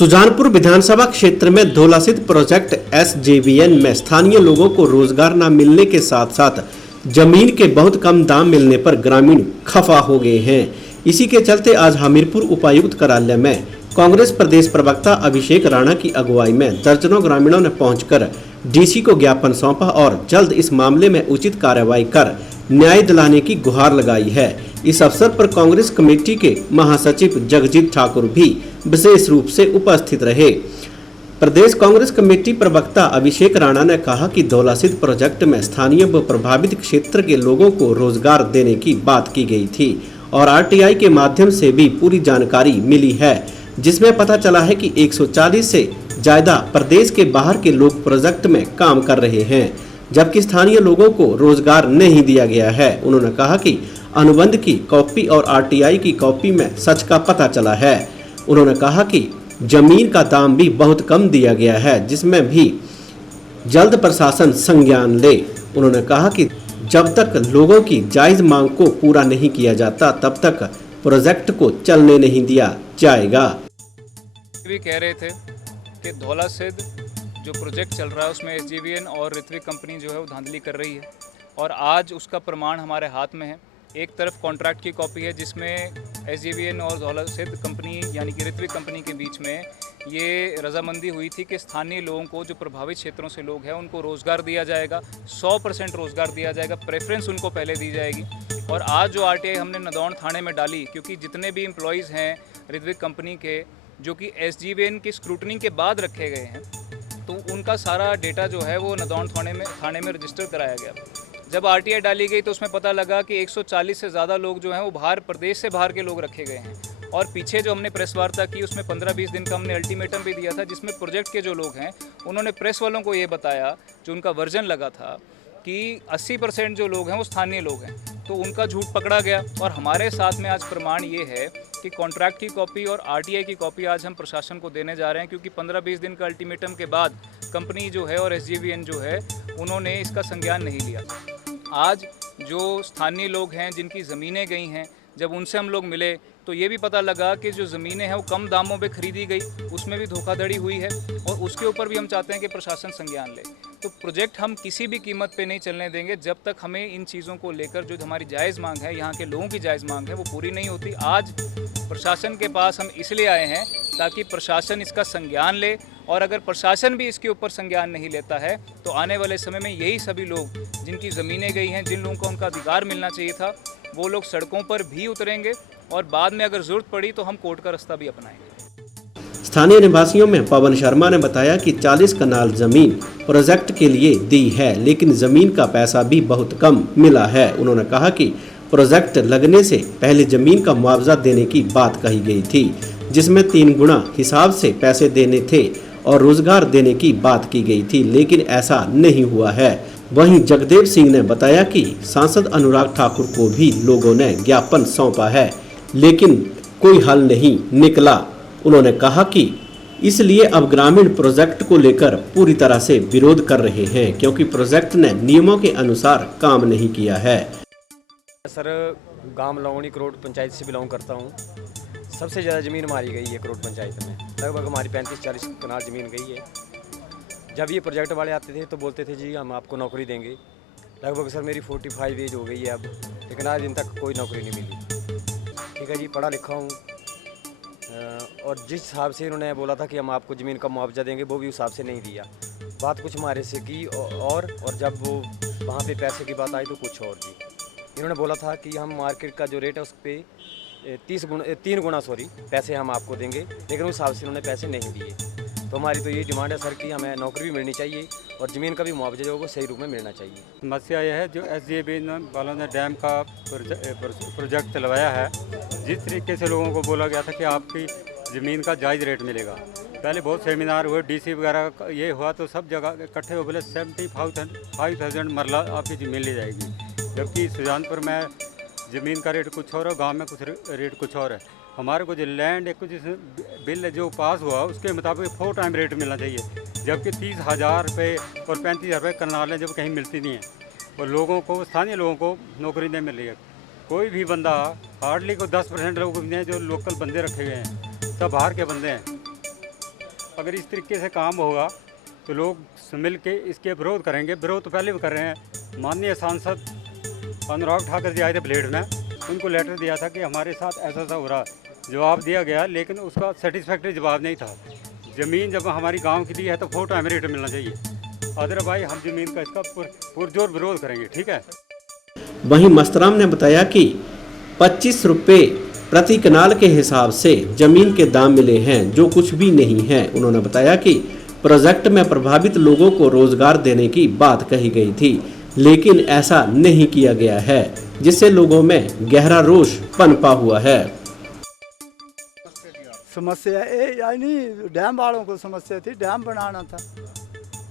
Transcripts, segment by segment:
सुजानपुर विधानसभा क्षेत्र में Dhaulasidh project SJVN में स्थानीय लोगों को रोजगार न मिलने के साथ साथ जमीन के बहुत कम दाम मिलने पर ग्रामीण खफा हो गए हैं। इसी के चलते आज हमीरपुर उपायुक्त कार्यालय में कांग्रेस प्रदेश प्रवक्ता अभिषेक राणा की अगुवाई में दर्जनों ग्रामीणों ने पहुंचकर डीसी को ज्ञापन सौंपा और जल्द इस मामले में उचित कार्रवाई कर न्याय दिलाने की गुहार लगाई है। इस अवसर पर कांग्रेस कमेटी के महासचिव जगजीत ठाकुर भी विशेष रूप से उपस्थित रहे। प्रदेश कांग्रेस कमेटी प्रवक्ता अभिषेक राणा ने कहा कि धौलासिद्ध प्रोजेक्ट में स्थानीय व प्रभावित क्षेत्र के लोगों को रोजगार देने की बात की गई थी और आरटीआई के माध्यम से भी पूरी जानकारी मिली है, जिसमें पता चला है कि 140 से ज्यादा प्रदेश के बाहर के लोग प्रोजेक्ट में काम कर रहे हैं, जबकि स्थानीय लोगों को रोजगार नहीं दिया गया है। उन्होंने कहा कि अनुबंध की कॉपी और आरटीआई की कॉपी में सच का पता चला है। उन्होंने कहा कि जमीन का दाम भी बहुत कम दिया गया है, जिसमें भी जल्द प्रशासन संज्ञान ले। उन्होंने कहा कि जब तक लोगों की जायज मांग को पूरा नहीं किया जाता तब तक प्रोजेक्ट को चलने नहीं दिया जाएगा। भी कह रहे थे कि धौलासिद्ध जो प्रोजेक्ट चल रहा है उसमें एसजेवीएन और ऋत्विक कंपनी जो है वो धांधली कर रही है और आज उसका प्रमाण हमारे हाथ में है। एक तरफ कॉन्ट्रैक्ट की कॉपी है जिसमें एसजेवीएन और धौलासिद्ध कंपनी यानी कि ऋत्विक कंपनी के बीच में ये रजामंदी हुई थी कि स्थानीय लोगों को जो प्रभावित क्षेत्रों से लोग हैं उनको रोज़गार दिया जाएगा, 100% रोज़गार दिया जाएगा, प्रेफरेंस उनको पहले दी जाएगी। और आज जो आरटीआई हमने नदौन थाने में डाली, क्योंकि जितने भी एम्प्लॉयज़ हैं ऋत्विक कंपनी के जो कि एसजेवीएन की स्क्रूटनी के बाद रखे गए हैं, तो उनका सारा डेटा जो है वो नदौन थाने में रजिस्टर कराया गया। जब आरटीआई डाली गई तो उसमें पता लगा कि 140 से ज़्यादा लोग जो हैं वो प्रदेश से बाहर के लोग रखे गए हैं। और पीछे जो हमने प्रेस वार्ता की उसमें 15-20 दिन का हमने अल्टीमेटम भी दिया था, जिसमें प्रोजेक्ट के जो लोग हैं उन्होंने प्रेस वालों को ये बताया, जो उनका वर्जन लगा था कि 80% जो लोग हैं वो स्थानीय लोग हैं, तो उनका झूठ पकड़ा गया। और हमारे साथ में आज प्रमाण ये है कि कॉन्ट्रैक्ट की कॉपी और आरटीआई की कॉपी आज हम प्रशासन को देने जा रहे हैं, क्योंकि 15-20 दिन का अल्टीमेटम के बाद कंपनी जो है और एसजेवीएन जो है उन्होंने इसका संज्ञान नहीं लिया। आज जो स्थानीय लोग हैं जिनकी ज़मीनें गई हैं, जब उनसे हम लोग मिले तो ये भी पता लगा कि जो ज़मीनें हैं वो कम दामों पे खरीदी गई, उसमें भी धोखाधड़ी हुई है और उसके ऊपर भी हम चाहते हैं कि प्रशासन संज्ञान ले। तो प्रोजेक्ट हम किसी भी कीमत पे नहीं चलने देंगे जब तक हमें इन चीज़ों को लेकर जो हमारी जायज़ मांग है, यहाँ के लोगों की जायज़ मांग है, वो पूरी नहीं होती। आज प्रशासन के पास हम इसलिए आए हैं ताकि प्रशासन इसका संज्ञान ले, और अगर प्रशासन भी इसके ऊपर संज्ञान नहीं लेता है तो आने वाले समय में यही सभी लोग जिनकी ज़मीनें गई हैं, जिन लोगों को उनका अधिकार मिलना चाहिए था, वो लोग सड़कों पर भी उतरेंगे और बाद में अगर ज़रूरत पड़ी तो हम कोर्ट का रास्ता भी अपनाएंगे। स्थानीय निवासियों में पवन शर्मा ने बताया कि 40 कनाल जमीन प्रोजेक्ट के लिए दी है, लेकिन जमीन का पैसा भी बहुत कम मिला है। उन्होंने कहा कि प्रोजेक्ट लगने से पहले जमीन का मुआवजा देने की बात कही गई थी, जिसमें 3 गुना हिसाब से पैसे देने थे और रोजगार देने की बात की गई थी, लेकिन ऐसा नहीं हुआ है। वहीं जगदेव सिंह ने बताया कि सांसद अनुराग ठाकुर को भी लोगों ने ज्ञापन सौंपा है, लेकिन कोई हल नहीं निकला। उन्होंने कहा कि इसलिए अब ग्रामीण प्रोजेक्ट को लेकर पूरी तरह से विरोध कर रहे हैं, क्योंकि प्रोजेक्ट ने नियमों के अनुसार काम नहीं किया है। सर, गांव लौंगनी करोड़ पंचायत से बिलोंग करता हूं। सबसे ज़्यादा ज़मीन मारी गई है करोड़ पंचायत में, लगभग हमारी 35-40 कनाल ज़मीन गई है। जब ये प्रोजेक्ट वाले आते थे तो बोलते थे जी हम आपको नौकरी देंगे। लगभग सर मेरी 45 एज हो गई है अब, लेकिन आज दिन तक कोई नौकरी नहीं मिली। ठीक है जी, पढ़ा लिखा हूँ और जिस हिसाब से इन्होंने बोला था कि हम आपको ज़मीन का मुआवजा देंगे, वो भी उस हिसाब से नहीं दिया। बात कुछ हमारे से की और जब वो वहाँ पे पैसे की बात आई तो कुछ और जी। इन्होंने बोला था कि हम मार्केट का जो रेट है उस पर 3 गुना पैसे हम आपको देंगे, लेकिन उस हिसाब से इन्होंने पैसे नहीं दिए। तो हमारी तो ये डिमांड है सर कि हमें नौकरी भी मिलनी चाहिए और ज़मीन का भी मुआवजा जो होगा सही रूप में मिलना चाहिए। समस्या यह है जो एसजेवीएन वालों ने डैम का प्रोजेक्ट चलवाया है, जिस तरीके से लोगों को बोला गया था कि आपकी ज़मीन का जायज़ रेट मिलेगा। पहले बहुत सेमिनार हुए, डीसी वगैरह ये हुआ तो सब जगह इकट्ठे हो बोले 75,000 मरला आपकी ज़मीन ली जाएगी, जबकि सुजानपुर में ज़मीन का रेट कुछ और है, गांव में कुछ रेट कुछ और है। हमारे को जो लैंड है, कुछ बिल जो पास हुआ उसके मुताबिक 4 टाइम रेट मिलना चाहिए, जबकि 30,000 रुपये और 35,000 रुपये कनालें जब कहीं मिलती नहीं है और लोगों को, स्थानीय लोगों को नौकरी नहीं मिल रही है। कोई भी बंदा, हार्डली को 10% लोग हैं जो लोकल बंदे रखे गए हैं, सब बाहर के बंदे हैं। अगर इस तरीके से काम होगा तो लोग मिल के इसके विरोध करेंगे। विरोध तो पहले भी कर रहे हैं। माननीय सांसद अनुराग ठाकुर जी आए थे ब्लेड में, उनको लेटर दिया था कि हमारे साथ ऐसा ऐसा हो रहा, जवाब दिया गया लेकिन उसका सेटिस्फैक्ट्री जवाब नहीं था। ज़मीन जब हमारी गांव की दी है तो फुल टाइम रेट मिलना चाहिए, अदरवाइज हम ज़मीन का इसका पुरजोर विरोध करेंगे। ठीक है। वहीं मस्तराम ने बताया कि 25 रुपये प्रति कनाल के हिसाब से जमीन के दाम मिले हैं, जो कुछ भी नहीं है। उन्होंने बताया कि प्रोजेक्ट में प्रभावित लोगों को रोजगार देने की बात कही गई थी, लेकिन ऐसा नहीं किया गया है, जिससे लोगों में गहरा रोष पनपा हुआ है। समस्या यानी डैम वालों को समस्या थी, डैम बनाना था।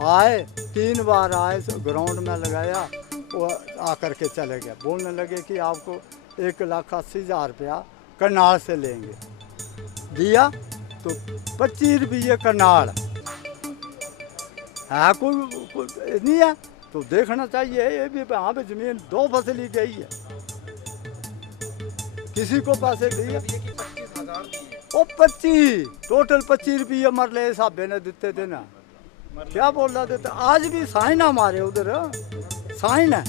आए 3 बार आए, ग्राउंड में लगाया, वो आकर के चले गए। बोलने लगे कि आपको 1,80,000 रुपया करनाल से लेंगे। दिया तो 25 रुपये करनाल है, कोई नहीं है तो देखना चाहिए। ये भी यहाँ पे जमीन 2 फसली गई है, किसी को पैसे दिए वो 25 टोटल 25 रुपये मरले हिसाबे ने देते थे ना। क्या बोल रहा देते, आज भी साइन हमारे उधर साइन है।